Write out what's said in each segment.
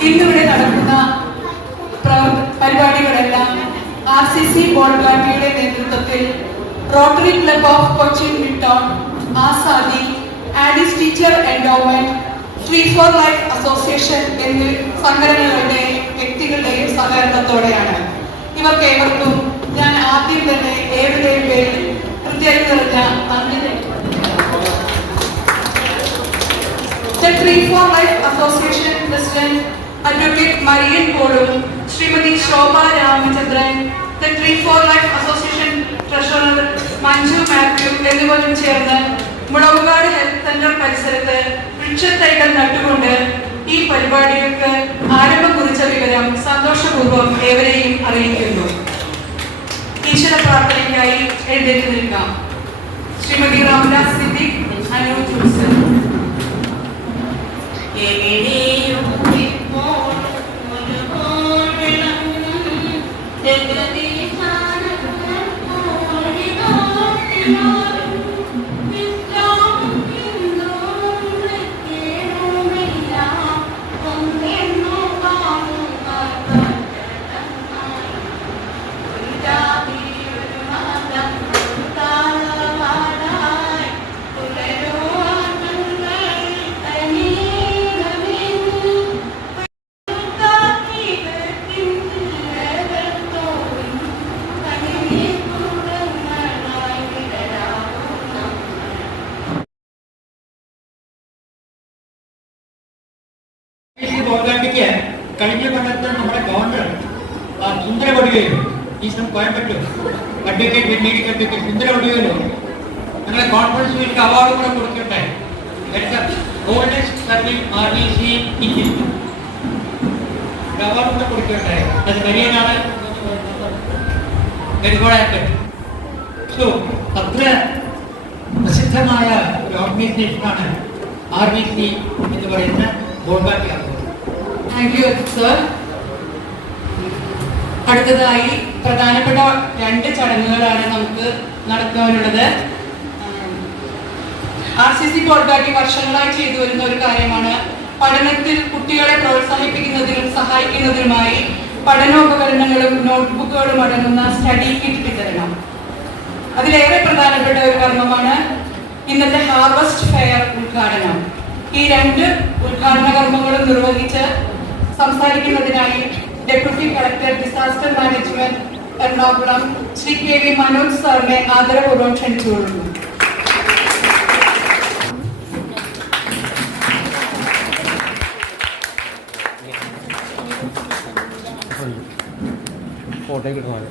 ഇന്നിവിടെ നടക്കുന്ന പരിപാടികളെല്ലാം ആർ സി സി ബോൾഗാട്ടിയുടെ നേതൃത്വത്തിൽ റോട്ടറി ക്ലബ് ഓഫ് കൊച്ചിൻ വിട്ടോൺ ആസാദി ആഡിസ് teacher endowment free for life association എന്നീ സംഘടനകളുടെയും വ്യക്തികളുടെയും സഹകരണത്തോടെയാണ്. ഇവർക്ക് ഏവർക്കും ഞാൻ ആദ്യം തന്നെ ഏവരുടെയും പേരിൽ കൃത്യമായി നിറഞ്ഞ നന്ദി The Free for Advocate Marian പോളും Shrimati Shobha Ramachandran tree for life association treasurer Manju Mathew എന്നിവരും ചേർന്ന് മുളവുകാട് ഹെൽത്ത് സെന്റർ പരിസരത്ത് വൃക്ഷത്തൈകൾ നട്ടുകൊണ്ട് ഈ പരിപാടികൾക്ക് ആരംഭം കുറിച്ച വിവരം സന്തോഷപൂർവം ഏവരെയും അറിയിക്കുന്നു. ഈശ്വര പ്രാർത്ഥനയ്ക്കായി എഴുന്നേറ്റ് നിൽക്കാം. Shrimati Ramdas Siddique advocate medical advocate Sundara Vadivelu ഞങ്ങളെ കോൺഫറൻസ് വീക്ക് അവാർഡ് കൂടെ കൊടുക്കട്ടെ oldest service R B C Indian award കൂടെ കൊടുക്കട്ടെ അത് വലിയനാണ് സോ അത്ര പ്രസിദ്ധമായ ഒരു ഓർഗനൈസേഷനാണ് ആർ ബി സി എന്ന് പറയുന്ന ബോൾഗാട്ടി താങ്ക് യു സർ അടുത്തതായി പ്രധാനപ്പെട്ട രണ്ട് ചടങ്ങുകളാണ് നമുക്ക് നടത്താനുള്ളത് ആർ സി സി പോൾഗാട്ടി വർഷങ്ങളായി ചെയ്തു വരുന്ന ഒരു കാര്യമാണ് പഠനത്തിൽ കുട്ടികളെ പ്രോത്സാഹിപ്പിക്കുന്നതിനും സഹായിക്കുന്നതിനുമായി പഠനോപകരണങ്ങളും നോട്ട്ബുക്കുകളും അടങ്ങുന്ന സ്റ്റഡി കിറ്റ് വിതരണം. അതിലേറെ പ്രധാനപ്പെട്ട ഒരു കർമ്മമാണ് ഇന്നത്തെ ഹാർവസ്റ്റ് ഫെയർ ഉദ്ഘാടനം. ഈ രണ്ട് ഉദ്ഘാടന കർമ്മങ്ങളും നിർവഹിച്ച് സംസാരിക്കുന്നതിനായി deputy collector disaster management Ernakulam Shri K V Manoj സാറിനെ ആദരപൂർവം ക്ഷണിച്ചുകൊള്ളുന്നു. ഫോട്ടോയ്ക്ക് ഇടുന്നത്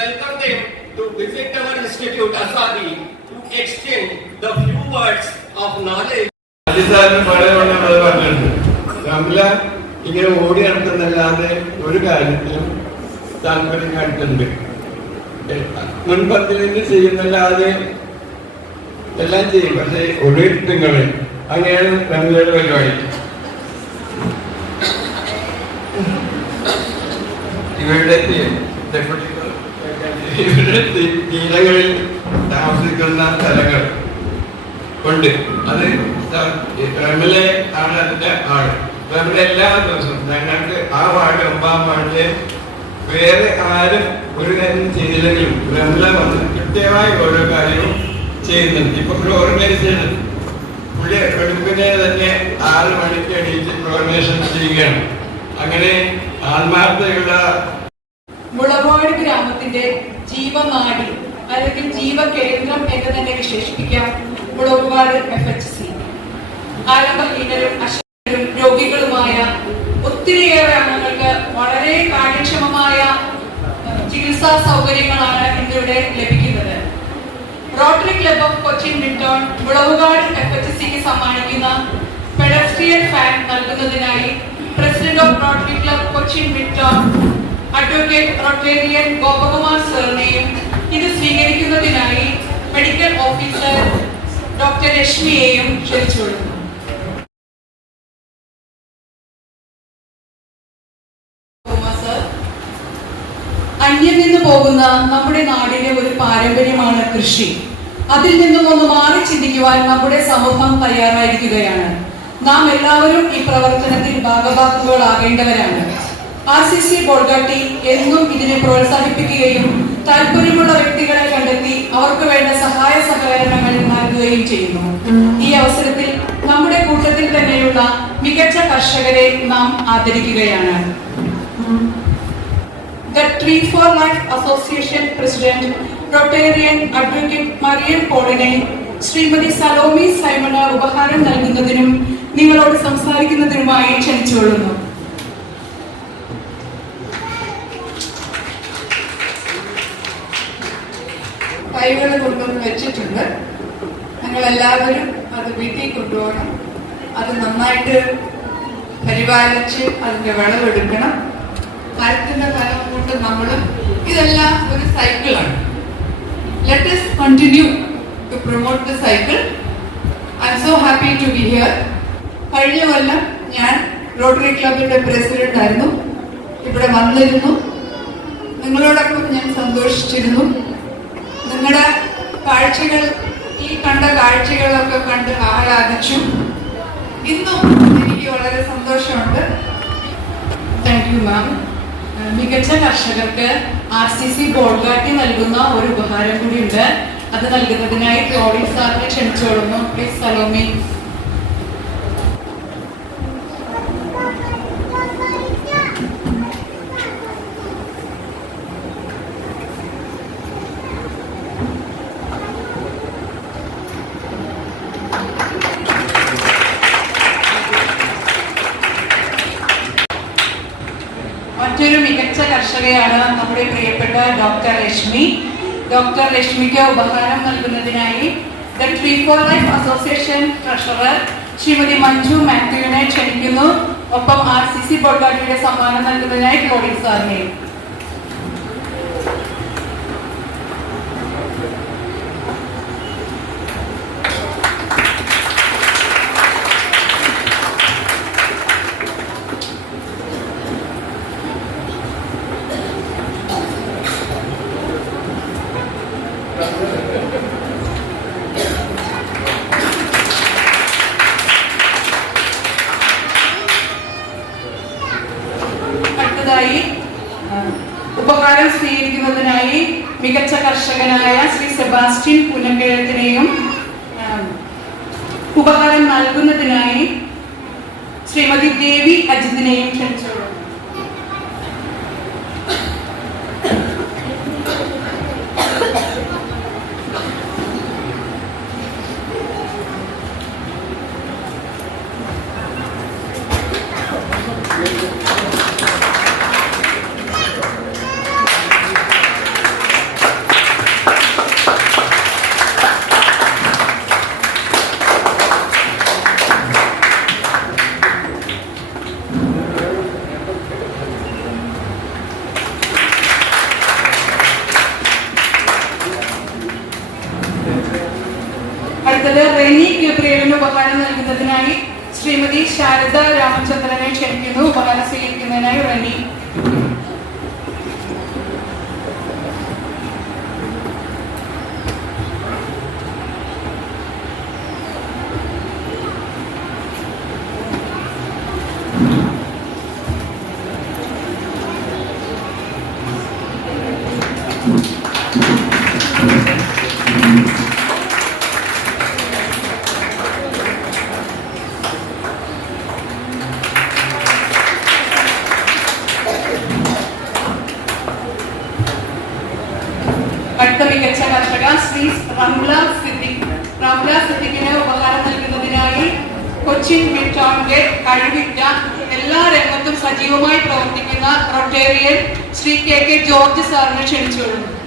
welcome them to visit our institute, Asadi, to exchange the few words of knowledge. Ramla ഇങ്ങനെ ഓടി നടത്തുന്നല്ലാതെ ഒരു കാര്യത്തിലും താല്പര്യം കാണിക്കുന്നുണ്ട് മുൻപത്തിലേക്ക് ചെയ്യുന്നല്ലാതെ എല്ലാം ചെയ്യും. പക്ഷേ ഒഴിട്ടുങ്ങളെ അങ്ങനെയാണ് റംലയുടെ പരിപാടി. ഇവരുടെ തീ- ഇവരുടെ തീ- തീരങ്ങളിൽ താമസിക്കുന്ന സ്ഥലങ്ങൾ ഉണ്ട്. അത് റെമിലെ ആണ് അതിന്റെ ആൾ. റെമിലെ എല്ലാ ദിവസവും ഞങ്ങൾക്ക് ആ വാർഡ് ഒമ്പാം വാർഡിൽ വേറെ ആരും ഒരു കാര്യം ചെയ്തില്ലെങ്കിലും റെമില വന്ന് കൃത്യമായി ഓരോ കാര്യവും ചെയ്യുന്നുണ്ട്. ഇപ്പൊ ഓർഗനൈസേഷൻ പുള്ളി വെളുപ്പിനെ തന്നെ ആറ് മണിക്ക് എണീറ്റ് കോർഡിനേഷൻ ചെയ്യുകയാണ്. അങ്ങനെ ആത്മാർത്ഥതയുള്ള മുളവാട് ഗ്രാമത്തിന്റെ ജീവനാടി അല്ലെങ്കിൽ ജീവകേന്ദ്രം എന്ന് തന്നെ വിശേഷിപ്പിക്കാം മുളവാട് എഫ് എച്ച് സി ആരംഭഹീനരും അശ്വരും രോഗികളുമായ ഒത്തിരിയേറെ അംഗങ്ങൾക്ക് വളരെ കാര്യക്ഷമമായ ചികിത്സാ സൗകര്യങ്ങളാണ് ഇന്നിവിടെ ലഭിക്കുന്നത്. Rotary club of Cochin return Mulavukad F H സിക്ക് സമ്മാനിക്കുന്ന പെഡസ്ട്രിയൻ ഫാൻ നൽകുന്നതിനായി president of Rotary club Cochin return advocate Rotarian Gopakumar സാറിനെയും ഇത് സ്വീകരിക്കുന്നതിനായി മെഡിക്കൽ ഓഫീസർ ഡോക്ടർ ലക്ഷ്മിയെയും ഗോപകുമാർ അന്യം നിന്ന് പോകുന്ന നമ്മുടെ നാടിന്റെ ഒരു പാരമ്പര്യമാണ് കൃഷി. അതിൽ നിന്നും ഒന്ന് മാറി ചിന്തിക്കുവാൻ നമ്മുടെ സമൂഹം തയ്യാറായിരിക്കുകയാണ്. നാം എല്ലാവരും ഈ പ്രവർത്തനത്തിൽ ഭാഗഭാക്കുകളാകേണ്ടവരാണ്. ആർ സി സി ബോൾഗാട്ടി എന്നും ഇതിനെ പ്രോത്സാഹിപ്പിക്കുകയും താല്പര്യമുള്ള വ്യക്തികളെ കണ്ടെത്തി അവർക്ക് വേണ്ട സഹായ സഹകരണങ്ങൾ നൽകുകയും ചെയ്യുന്നു. ഈ അവസരത്തിൽ നമ്മുടെ കൂട്ടത്തിൽ തന്നെയുള്ള മികച്ച കർഷകരെ നാം ആദരിക്കുകയാണ്. Tree for life association president Rotarian advocate Marian പോളിനെ Shrimati Salomi സൈമണ ഉപഹാരം നൽകുന്നതിനും നിങ്ങളോട് സംസാരിക്കുന്നതിനുമായി ക്ഷണിച്ചുകൊള്ളുന്നു. വെച്ചിട്ടുണ്ട് നിങ്ങൾ എല്ലാവരും അത് വീട്ടിൽ കൊണ്ടുപോകണം. അത് നന്നായിട്ട് പരിപാലിച്ച് അതിന്റെ വിളവെടുക്കണം. മരത്തിന്റെ ഫലം കൊണ്ട് നമ്മൾ ഇതെല്ലാം ഒരു സൈക്കിളാണ് let us continue to promote the cycle I am so happy to be here കഴിഞ്ഞ കൊല്ലം ഞാൻ റോട്ടറി ക്ലബിന്റെ പ്രസിഡന്റ് ആയിരുന്നു. ഇവിടെ വന്നിരുന്നു. നിങ്ങളോടൊപ്പം ഞാൻ സന്തോഷിച്ചിരുന്നു. നിങ്ങളുടെ കാഴ്ചകൾ ഈ കണ്ട കാഴ്ചകളൊക്കെ കണ്ട് ആഹ്ലാദിച്ചു ഇന്നും എനിക്ക് വളരെ സന്തോഷമുണ്ട്. താങ്ക് യു മാം മികച്ച കർഷകർക്ക് ആർ സി സി ബോൾഗാട്ടി നൽകുന്ന ഒരു ഉപഹാരം കൂടിയുണ്ട്. അത് നൽകുന്നതിനായി ക്ലോഡിൻ സാറിനെ ക്ഷണിച്ചോളുന്നു പ്ലീസ് സലോമി മറ്റൊരു മികച്ച കർഷകയാണ് നമ്മുടെ പ്രിയപ്പെട്ട ഡോക്ടർ രശ്മി ഡോക്ടർ രശ്മിക്ക് ഉപഹാരം നൽകുന്നതിനായി the tree for life association treasurer Shrimati Manju മാത്യുവിനെ ക്ഷണിക്കുന്നു. ഒപ്പം ആർ സി സി ബോർഡാട്ടിയുടെ സമ്മാനം നൽകുന്നതിനായി ക്ലോഡിൻ സാറിനെയും അടുത്തതായി ആ, ഉപഹാരം സ്വീകരിക്കുന്നതിനായി മികച്ച കർഷകനായ ശ്രീ സെബാസ്റ്റ്യൻ പുനക്കിഴത്തിനെയും ആ, ഉപഹാരം നൽകുന്നതിനായി ശ്രീമതി ദേവി അജിത്തിനെയും ക്ഷണിച്ചോളൂ അടുത്തത് റെനി ഗബ്രിയലിന് ഉപഹാരം നൽകുന്നതിനായി ശ്രീമതി ശാരദ രാമചന്ദ്രനെ ക്ഷണിക്കുന്നു. ഉപകാരം സ്വീകരിക്കുന്നതിനായി കൊച്ചിൻ മിഡ് ടൗണിലെ കഴിവിറ്റ എല്ലാ രംഗത്തും സജീവമായി പ്രവർത്തിക്കുന്ന Rotarian Shri K K George സാറിനെ ക്ഷണിച്ചുകൊള്ളുന്നു.